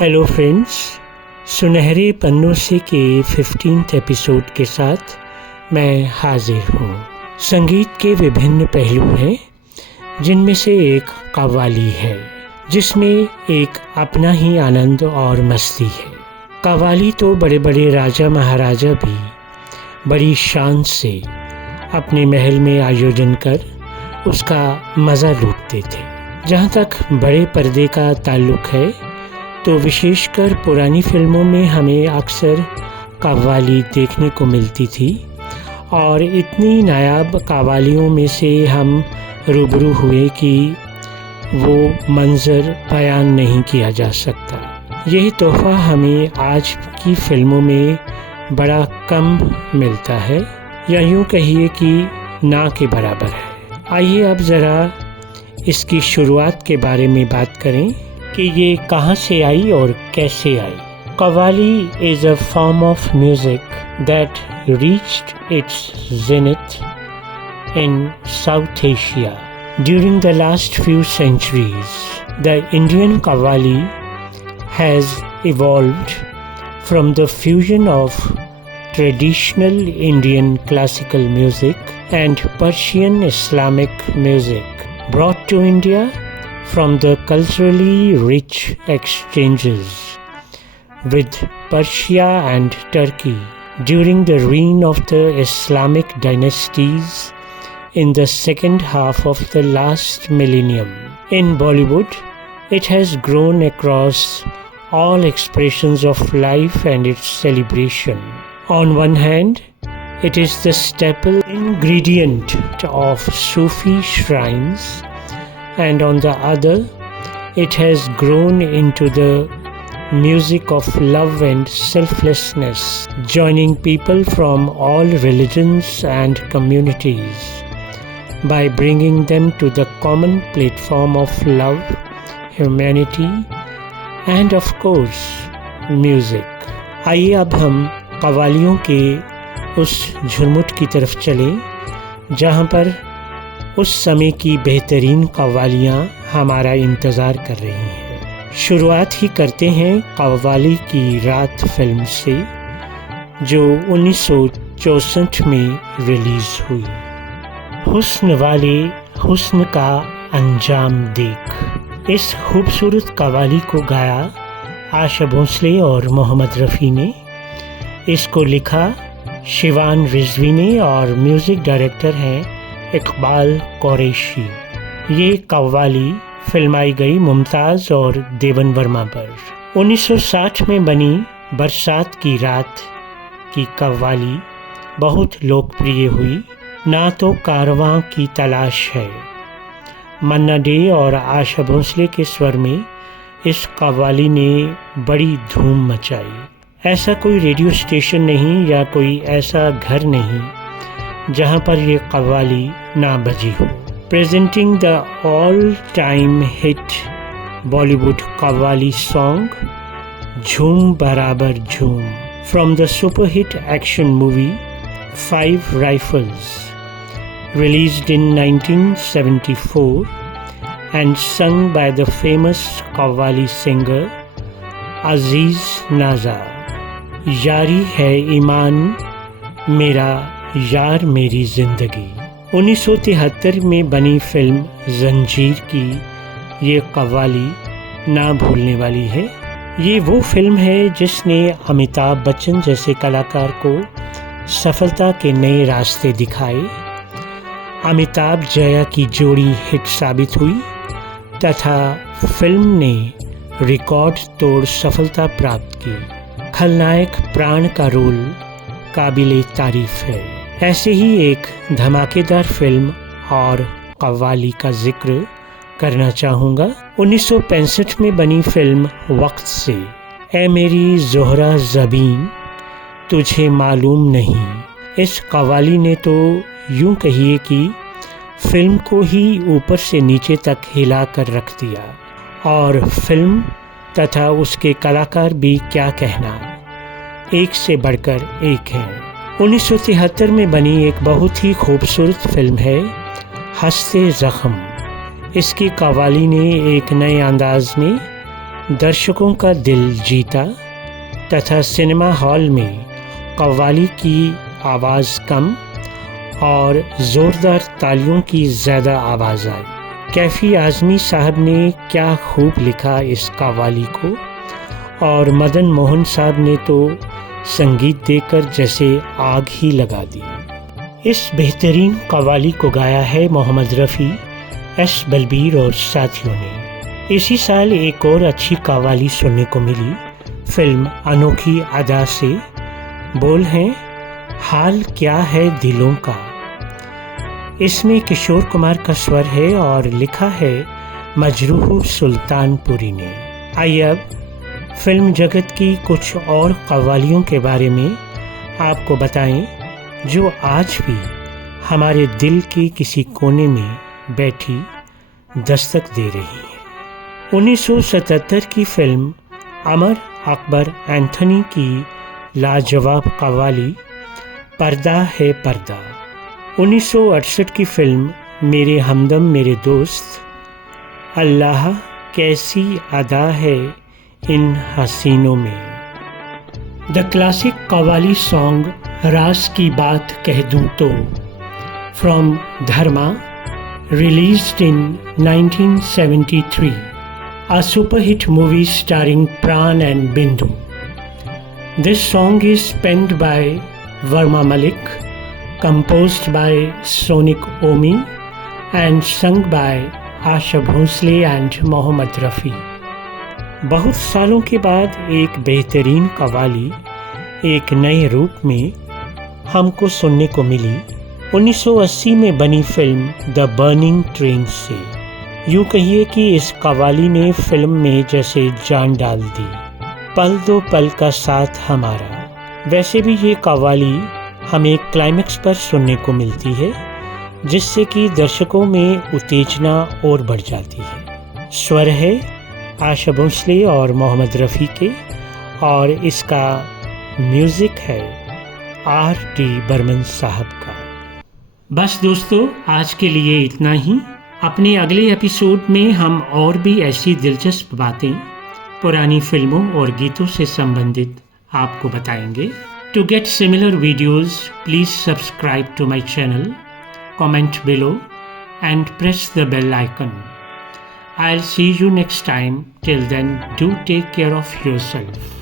Hello friends, सुनहरे पन्नों से के 15th एपिसोड के साथ मैं हाजिर हूँ। संगीत के विभिन्न पहलू हैं, जिनमें से एक कव्वाली है, जिसमें एक अपना ही आनंद और मस्ती है। कव्वाली तो बड़े बड़े राजा महाराजा भी बड़ी शान से अपने महल में आयोजन कर उसका मज़ा लूटते थे। जहाँ तक बड़े पर्दे का ताल्लुक़ है तो विशेषकर पुरानी फिल्मों में हमें अक्सर कव्वाली देखने को मिलती थी और इतनी नायाब कव्वालियों में से हम रूबरू हुए कि वो मंज़र बयान नहीं किया जा सकता। यही तोहफ़ा हमें आज की फिल्मों में बड़ा कम मिलता है, या यूँ कहिए कि ना के बराबर है। आइए अब ज़रा इसकी शुरुआत के बारे में बात करें कि ये कहाँ से आई और कैसे आई। Qawwali is a form of music that reached its zenith in South Asia during the last few centuries. The Indian Qawwali has evolved from the fusion of traditional Indian classical music and Persian Islamic music brought to India from the culturally rich exchanges with Persia and Turkey during the reign of the Islamic dynasties in the second half of the last millennium. In Bollywood, it has grown across all expressions of life and its celebration. On one hand, it is the staple ingredient of Sufi shrines, and on the other, it has grown into the music of love and selflessness, joining people from all religions and communities by bringing them to the common platform of love, humanity, and of course, music. आइए अब हम कव्वालियों के उस झुरमुट की तरफ चलें, जहाँ पर उस समय की बेहतरीन कव्वालियाँ हमारा इंतज़ार कर रही हैं। शुरुआत ही करते हैं कव्वाली की रात फिल्म से, जो 1964 में रिलीज़ हुई। हुस्न वाले हुस्न का अंजाम देख, इस खूबसूरत कव्वाली को गाया आशा भोसले और मोहम्मद रफ़ी ने। इसको लिखा शिवान रिजवी ने और म्यूज़िक डायरेक्टर हैं इकबाल कुरैशी। ये कव्वाली फिल्माई गई मुमताज़ और देवन वर्मा पर। 1960 में बनी बरसात की रात की कव्वाली बहुत लोकप्रिय हुई। ना तो कारवां की तलाश है, मन्ना डे और आशा भोसले के स्वर में इस कव्वाली ने बड़ी धूम मचाई। ऐसा कोई रेडियो स्टेशन नहीं या कोई ऐसा घर नहीं जहाँ पर ये कव्वाली ना बजी हो। Presenting the all time hit Bollywood qawwali song झूम बराबर झूम from the super hit action movie 5 Rifles, released in 1974 and sung by the famous qawwali singer अजीज नाजा। यारी है ईमान मेरा यार मेरी ज़िंदगी। 1973 में बनी फिल्म जंजीर की ये कव्वाली ना भूलने वाली है। ये वो फिल्म है जिसने अमिताभ बच्चन जैसे कलाकार को सफलता के नए रास्ते दिखाए। अमिताभ जया की जोड़ी हिट साबित हुई तथा फिल्म ने रिकॉर्ड तोड़ सफलता प्राप्त की। खलनायक प्राण का रोल काबिले तारीफ है। ऐसे ही एक धमाकेदार फिल्म और कव्वाली का जिक्र करना चाहूँगा। 1965 में बनी फिल्म वक्त से, ए मेरी ज़ोहरा ज़बीन तुझे मालूम नहीं। इस कव्वाली ने तो यूँ कहिए कि फिल्म को ही ऊपर से नीचे तक हिला कर रख दिया, और फिल्म तथा उसके कलाकार भी क्या कहना, एक से बढ़कर एक हैं। 1973 में बनी एक बहुत ही खूबसूरत फिल्म है हंसते ज़ख्म। इसकी कव्वाली ने एक नए अंदाज में दर्शकों का दिल जीता तथा सिनेमा हॉल में कव्वाली की आवाज़ कम और ज़ोरदार तालियों की ज़्यादा आवाज़ आई। कैफ़ी आज़मी साहब ने क्या खूब लिखा इस कव्वाली को, और मदन मोहन साहब ने तो संगीत देकर जैसे आग ही लगा दी। इस बेहतरीन कव्वाली को गाया है मोहम्मद रफ़ी, एस बलबीर और साथियों ने। इसी साल एक और अच्छी कव्वाली सुनने को मिली फिल्म अनोखी अदा से। बोल हैं, हाल क्या है दिलों का। इसमें किशोर कुमार का स्वर है और लिखा है मजरूह सुल्तानपुरी ने। आइए अब फिल्म जगत की कुछ और कव्वालियों के बारे में आपको बताएं जो आज भी हमारे दिल के किसी कोने में बैठी दस्तक दे रही है। 1977 की फिल्म अमर अकबर एंथनी की लाजवाब कव्वाली पर्दा है पर्दा। 1968 की फिल्म मेरे हमदम मेरे दोस्त, अल्लाह कैसी अदा है इन हसीनों में। द क्लासिक कव्वाली सॉन्ग रास की बात कह दूं तो, from Dharma, released in 1973, a super hit movie starring Pran and Bindu. This song is penned by Verma Malik, composed by Sonik Omi and sung by Asha Bhosle and Mohammed Rafi. बहुत सालों के बाद एक बेहतरीन कव्वाली एक नए रूप में हमको सुनने को मिली 1980 में बनी फिल्म द बर्निंग ट्रेन से। यूँ कहिए कि इस कव्वाली ने फिल्म में जैसे जान डाल दी। पल दो पल का साथ हमारा। वैसे भी ये कव्वाली हमें क्लाइमेक्स पर सुनने को मिलती है, जिससे कि दर्शकों में उत्तेजना और बढ़ जाती है। स्वर है आशा भोसले और मोहम्मद रफ़ी के, और इसका म्यूज़िक है R.D. बर्मन साहब का। बस दोस्तों, आज के लिए इतना ही। अपने अगले एपिसोड में हम और भी ऐसी दिलचस्प बातें पुरानी फिल्मों और गीतों से संबंधित आपको बताएंगे। To get similar videos please subscribe to my channel, comment below and press the bell icon. I'll see you next time. Till then, do take care of yourself.